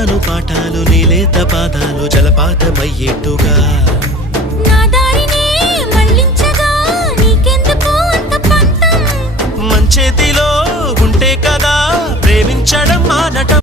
చెబుతాను పాఠాలు నీలేత పాదాలు జలపాతమయ్యేట్టుగా నా దారినే మళ్ళించగా నీకెందుకు అంత పంతం మంచేతిలో ఉంటే కదా ప్రేమించడం మానటం